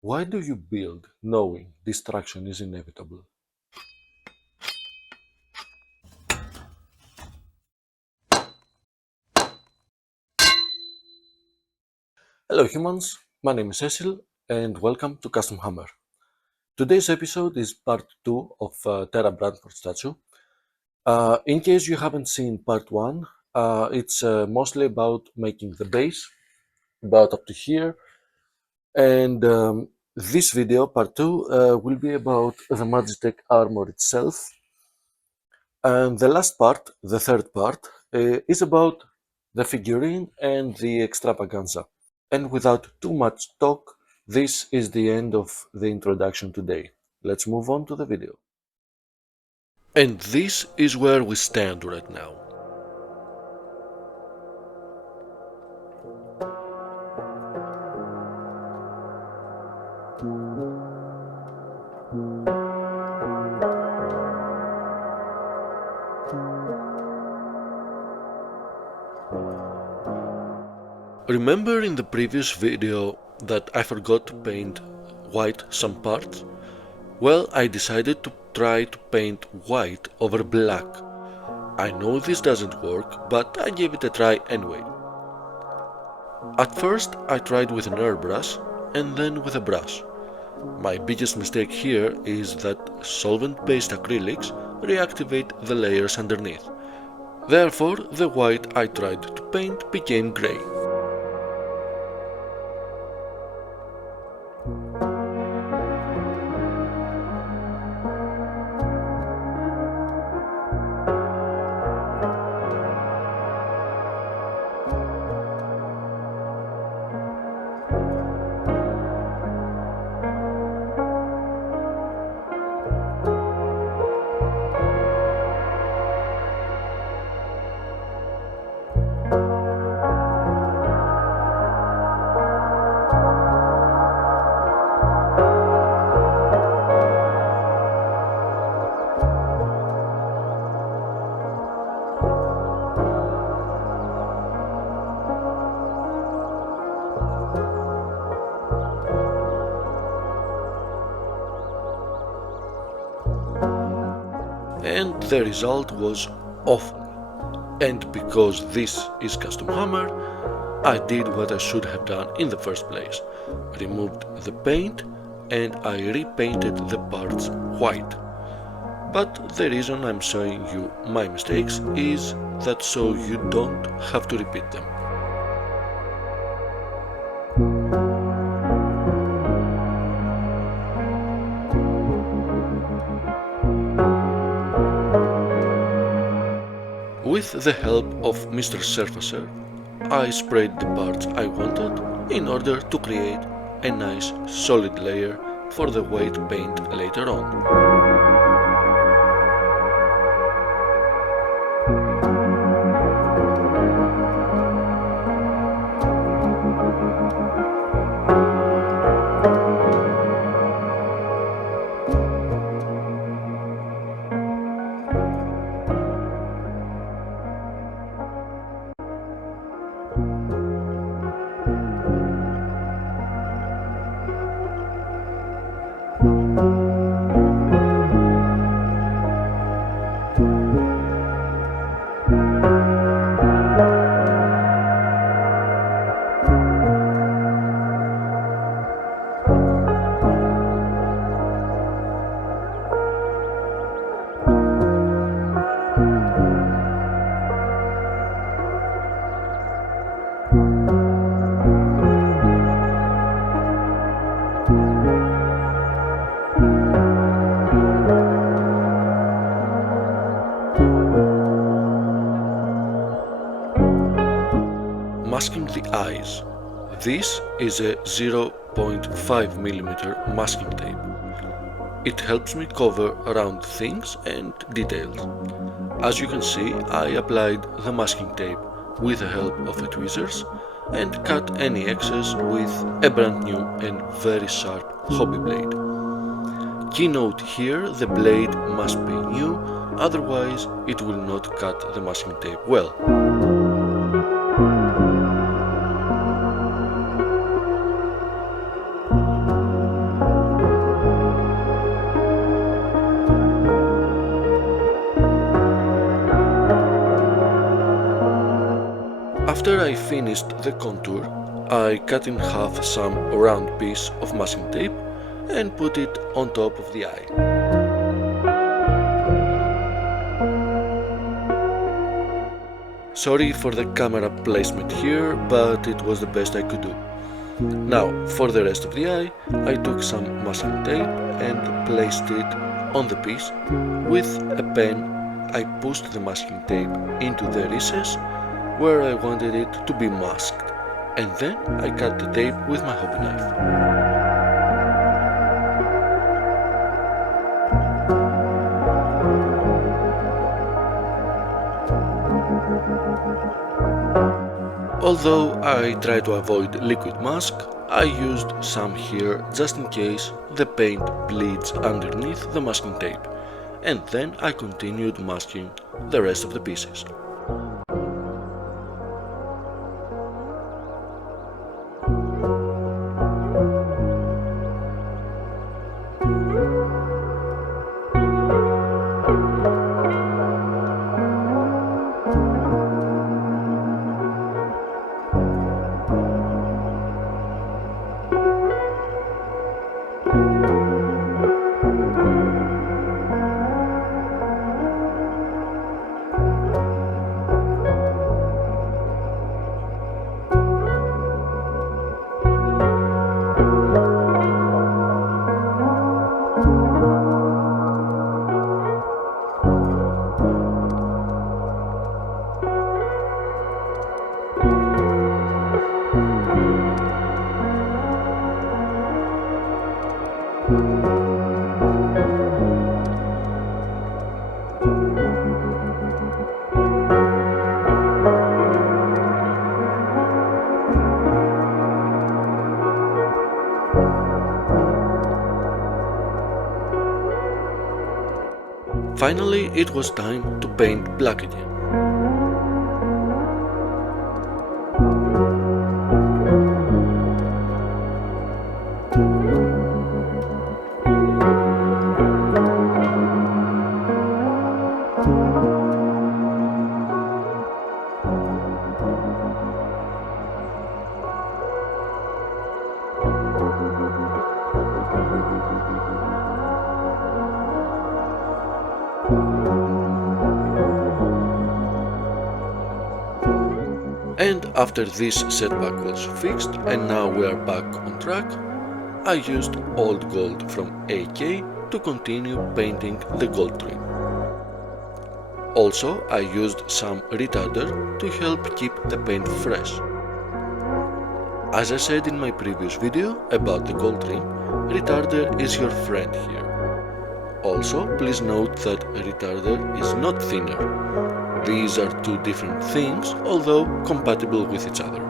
Why do you build knowing destruction is inevitable? Hello humans, my name is Cecil and welcome to Custom Hammer. Today's episode is part 2 of Terra Branford statue. In case you haven't seen part 1, it's mostly about making the base, about up to here, and this video, part 2, will be about the Magitech armor itself. And the last part, the third part, is about the figurine and the extravaganza. And without too much talk, this is the end of the introduction today. Let's move on to the video. And this is where we stand right now. Remember in the previous video that I forgot to paint white some parts? Well, I decided to try to paint white over black. I know this doesn't work, but I gave it a try anyway. At first I tried with an airbrush and then with a brush. My biggest mistake here is that solvent-based acrylics reactivate the layers underneath. Therefore, the white I tried to paint became grey. And the result was awful. And because this is Custom Hammer, I did what I should have done in the first place. Removed the paint and I repainted the parts white. But the reason I'm showing you my mistakes is that so you don't have to repeat them. With the help of Mr. Surfacer, I sprayed the parts I wanted in order to create a nice solid layer for the white paint later on. Masking the eyes. This is a 0.5mm masking tape. It helps me cover around things and details. As you can see, I applied the masking tape with the help of a tweezers and cut any excess with a brand new and very sharp hobby blade. Keynote here, the blade must be new, otherwise it will not cut the masking tape well. After I finished the contour, I cut in half some round piece of masking tape and put it on top of the eye. Sorry for the camera placement here, but it was the best I could do. Now, for the rest of the eye, I took some masking tape and placed it on the piece. With a pen, I pushed the masking tape into the recess where I wanted it to be masked, and then I cut the tape with my hobby knife. Although I try to avoid liquid mask, I used some here just in case the paint bleeds underneath the masking tape, and then I continued masking the rest of the pieces. Finally, it was time to paint black again. And after this setback was fixed and now we are back on track, I used old gold from AK to continue painting the gold trim. Also, I used some retarder to help keep the paint fresh. As I said in my previous video about the gold trim, retarder is your friend here. Also, please note that retarder is not thinner. These are two different things, although compatible with each other.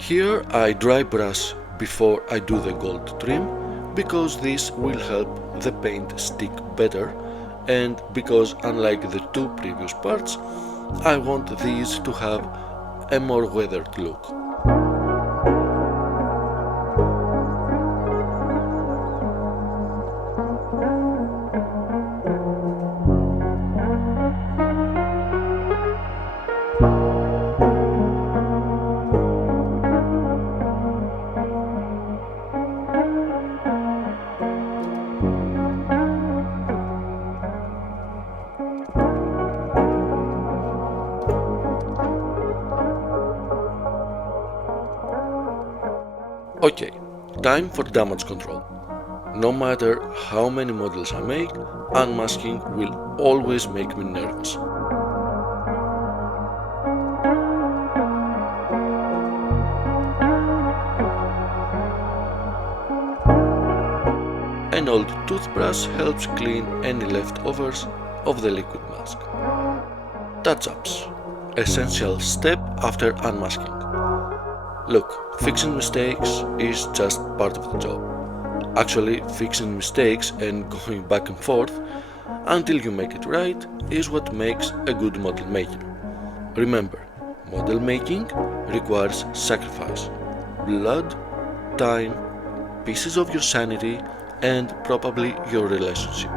Here I dry brush before I do the gold trim, because this will help the paint stick better, and because unlike the two previous parts, I want these to have a more weathered look. Okay, time for damage control. No matter how many models I make, unmasking will always make me nervous. An old toothbrush helps clean any leftovers of the liquid mask. Touch-ups. Essential step after unmasking. Look, fixing mistakes is just part of the job. Actually, fixing mistakes and going back and forth until you make it right is what makes a good model maker. Remember, model making requires sacrifice, blood, time, pieces of your sanity, and probably your relationship.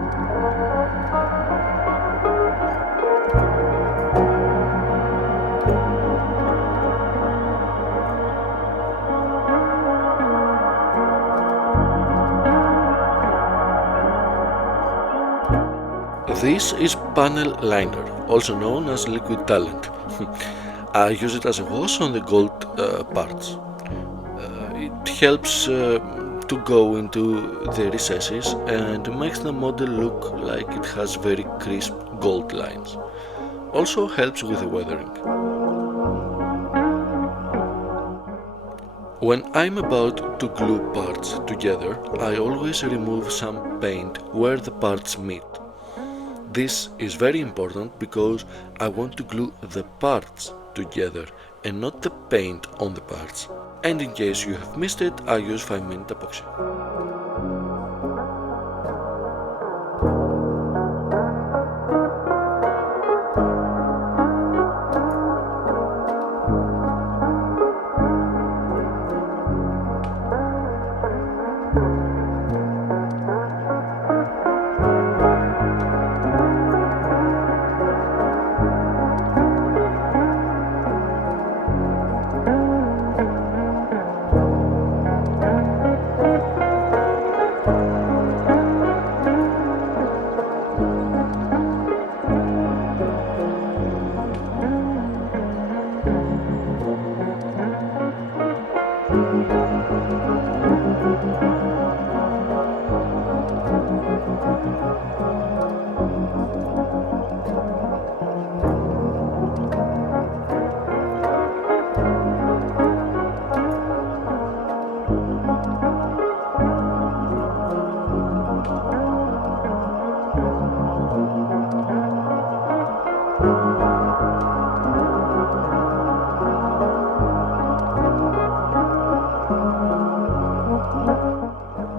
This is panel liner, also known as liquid talent. I use it as a wash on the gold parts. It helps to go into the recesses and makes the model look like it has very crisp gold lines. Also helps with the weathering. When I'm about to glue parts together, I always remove some paint where the parts meet. This is very important because I want to glue the parts together and not the paint on the parts. And in case you have missed it, I use 5-minute epoxy.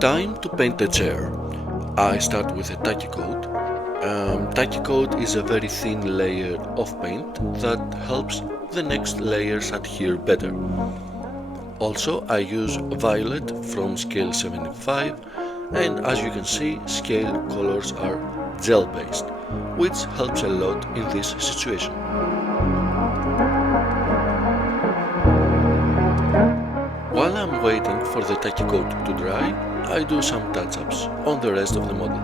Time to paint the chair. I start with a tacky coat. Tacky coat is a very thin layer of paint that helps the next layers adhere better. Also, I use violet from scale 75, and as you can see, scale colors are gel based, which helps a lot in this situation. While I'm waiting for the tacky coat to dry, I do some touch-ups on the rest of the model.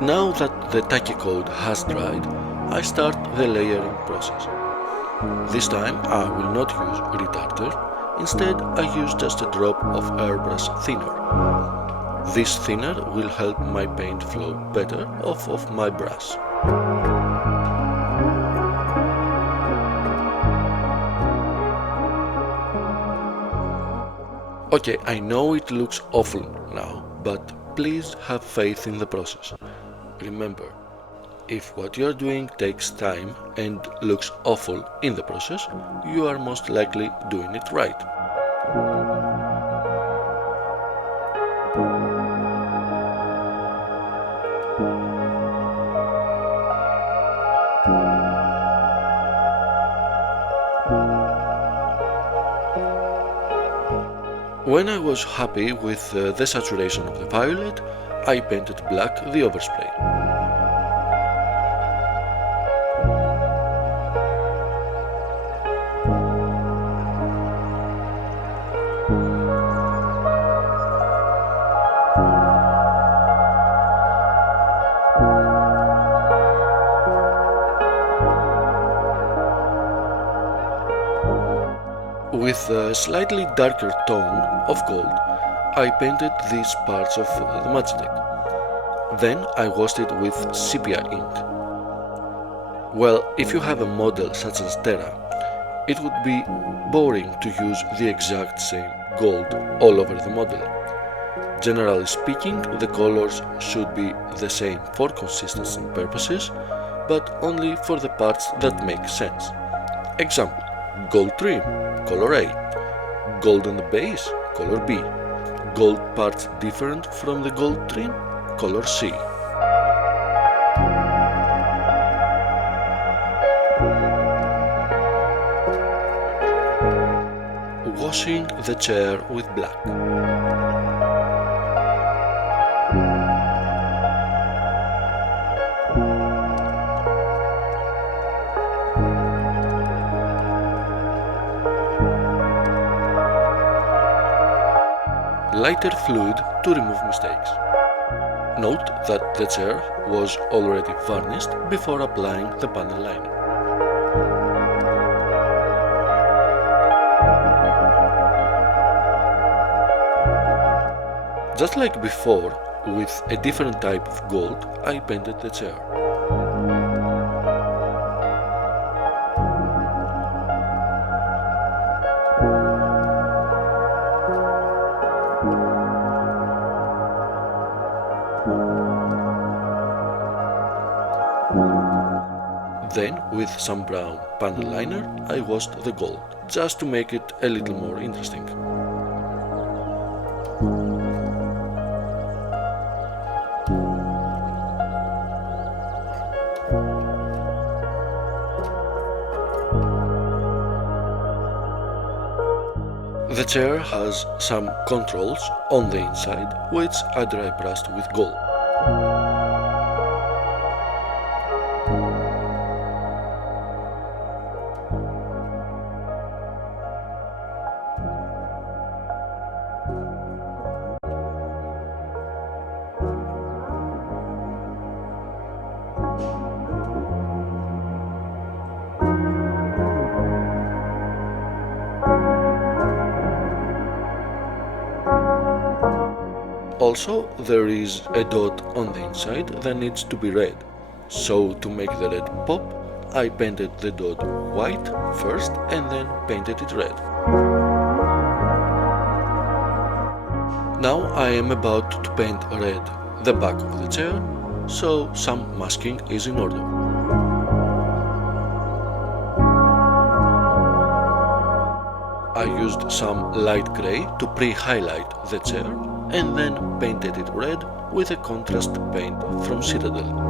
Now that the tacky coat has dried, I start the layering process. This time I will not use retarder, instead I use just a drop of airbrush thinner. This thinner will help my paint flow better off of my brush. Okay, I know it looks awful now, but please have faith in the process. Remember, if what you are doing takes time and looks awful in the process, you are most likely doing it right. When I was happy with the saturation of the violet, I painted black the overspray. With a slightly darker tone of gold, I painted these parts of the matchstick. Then I washed it with sepia ink. Well, if you have a model such as Terra, it would be boring to use the exact same gold all over the model. Generally speaking, the colors should be the same for consistency purposes, but only for the parts that make sense. Example, gold trim, color A, gold on the base, color B, gold parts different from the gold trim, color C. Washing the chair with black. Lighter fluid to remove mistakes. Note that the chair was already varnished before applying the panel liner. Just like before, with a different type of gold, I painted the chair. Then, with some brown panel liner, I washed the gold, just to make it a little more interesting. The chair has some controls on the inside, which I dry brushed with gold. Also, there is a dot on the inside that needs to be red. So, to make the red pop, I painted the dot white first and then painted it red. Now I am about to paint red the back of the chair, so some masking is in order. I used some light grey to pre-highlight the chair and then painted it red with a contrast paint from Citadel.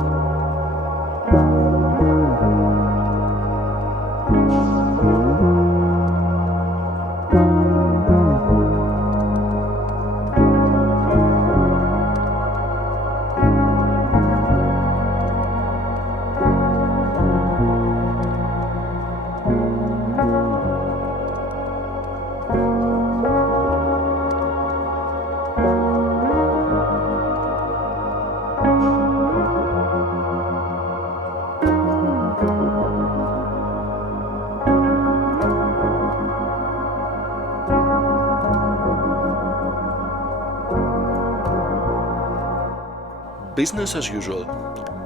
Business as usual,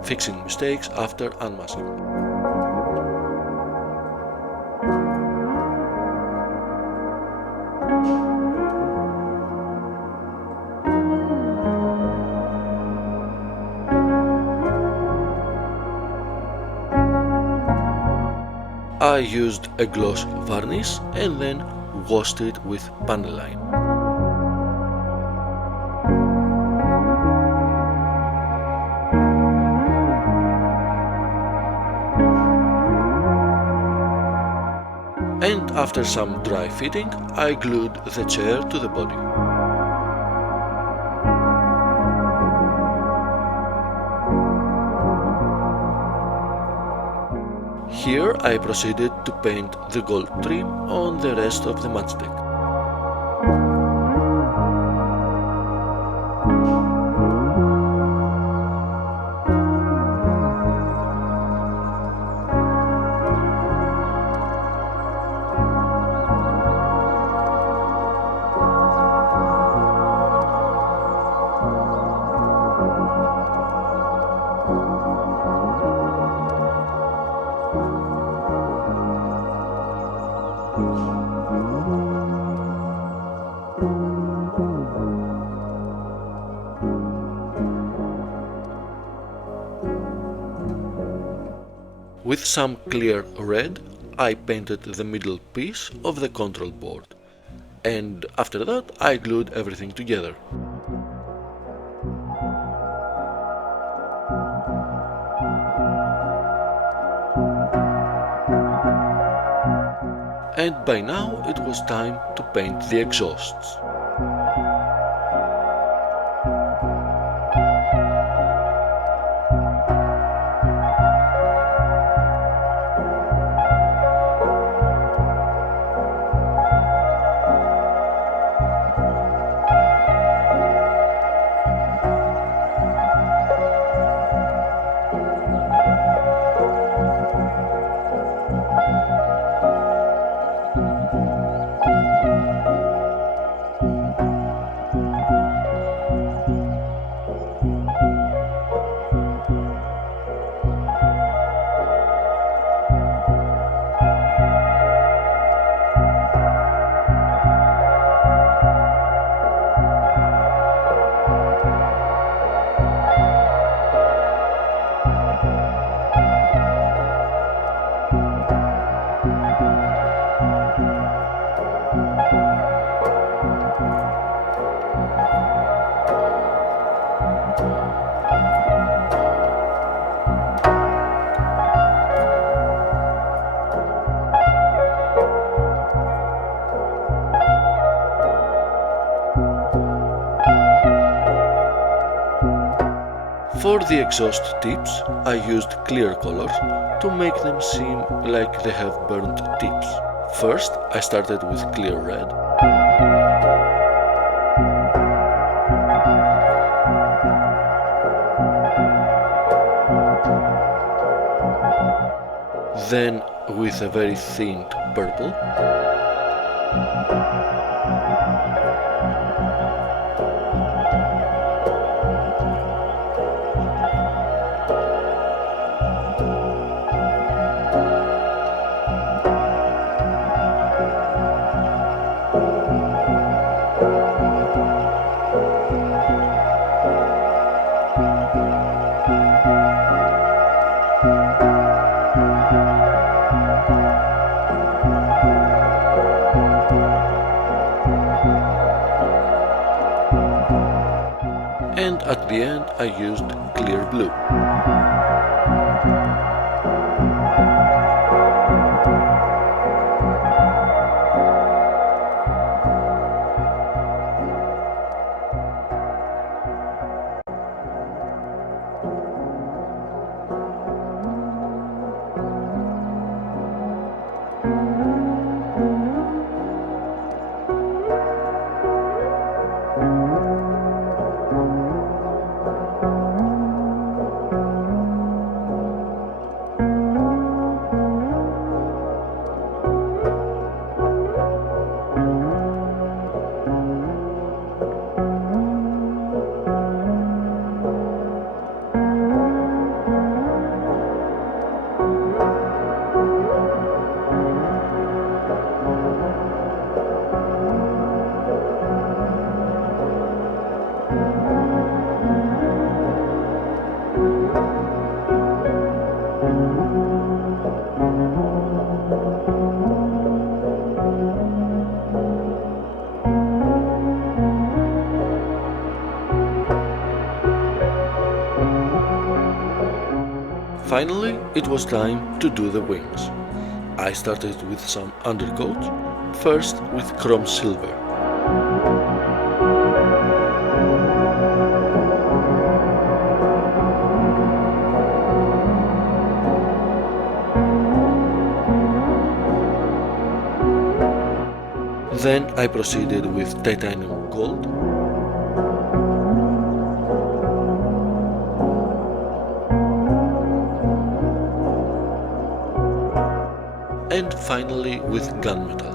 fixing mistakes after unmasking. I used a gloss varnish and then washed it with panel line. And after some dry fitting, I glued the chair to the body. Here I proceeded to paint the gold trim on the rest of the matchstick. With some clear red, I painted the middle piece of the control board, and after that I glued everything together. And by now it was time to paint the exhausts. For the exhaust tips, I used clear colors to make them seem like they have burnt tips. First, I started with clear red. Then with a very thin purple. And at the end I used clear blue. Finally, it was time to do the wings. I started with some undercoat, first with chrome silver. Then I proceeded with titanium gold. And finally with gunmetal.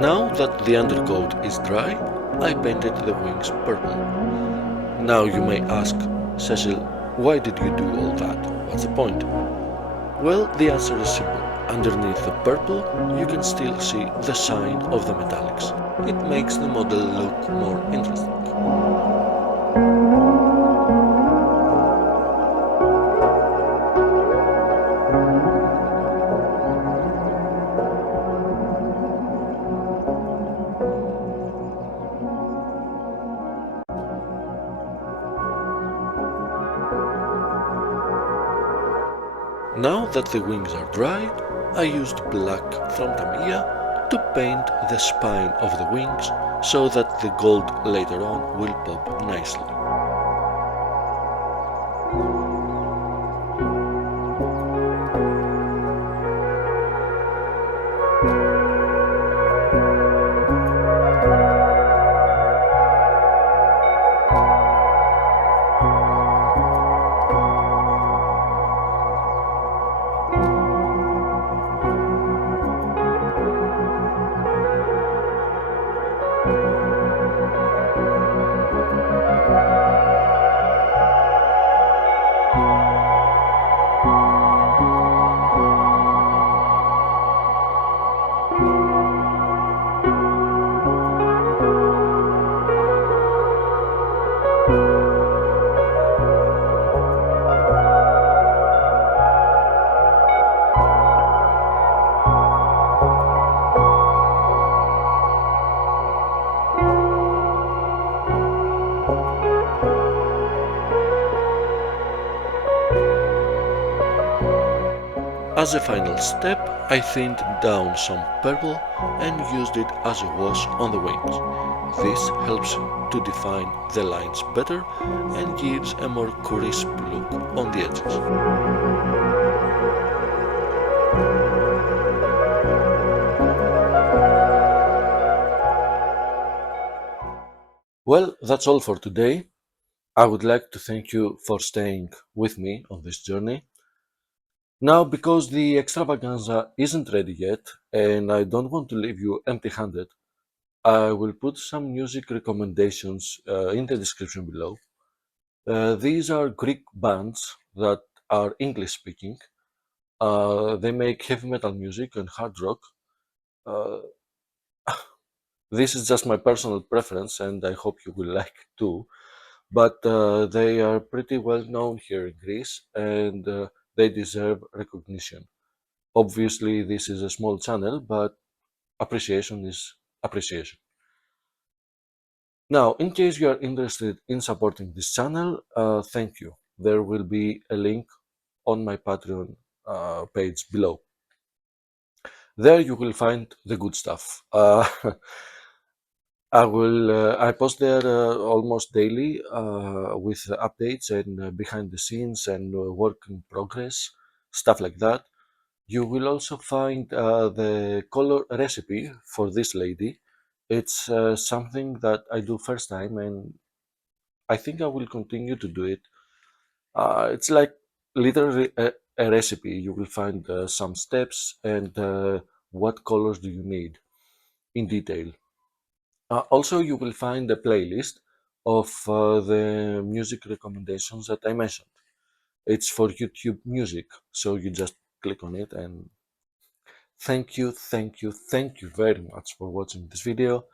Now that the undercoat is dry, I painted the wings purple. Now you may ask, Cecil, why did you do all that? What's the point? Well, the answer is simple. Underneath the purple, you can still see the shine of the metallics. It makes the model look more interesting. Now that the wings are dry, I used black from Tamiya to paint the spine of the wings so that the gold later on will pop nicely. As a final step, I thinned down some purple and used it as a wash on the wings. This helps to define the lines better and gives a more crisp look on the edges. Well, that's all for today. I would like to thank you for staying with me on this journey. Now, because the extravaganza isn't ready yet, and I don't want to leave you empty-handed, I will put some music recommendations in the description below. These are Greek bands that are English speaking. They make heavy metal music and hard rock. Uh, this is just my personal preference, and I hope you will like it too. But they are pretty well known here in Greece, and they deserve recognition. Obviously, this is a small channel, but appreciation is appreciation. Now, in case you are interested in supporting this channel, thank you. There will be a link on my Patreon page below. There you will find the good stuff. I post there almost daily with updates and behind the scenes and work in progress, stuff like that. You will also find the color recipe for this lady. It's something that I do first time, and I think I will continue to do it. It's like literally a recipe. You will find some steps and what colors do you need in detail. Also, you will find a playlist of the music recommendations that I mentioned. It's for YouTube Music, so you just click on it and thank you very much for watching this video.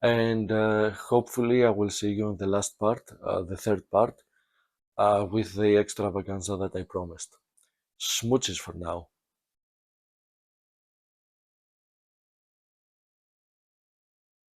And hopefully, I will see you on the last part, the third part, with the extravaganza that I promised. Smooches for now.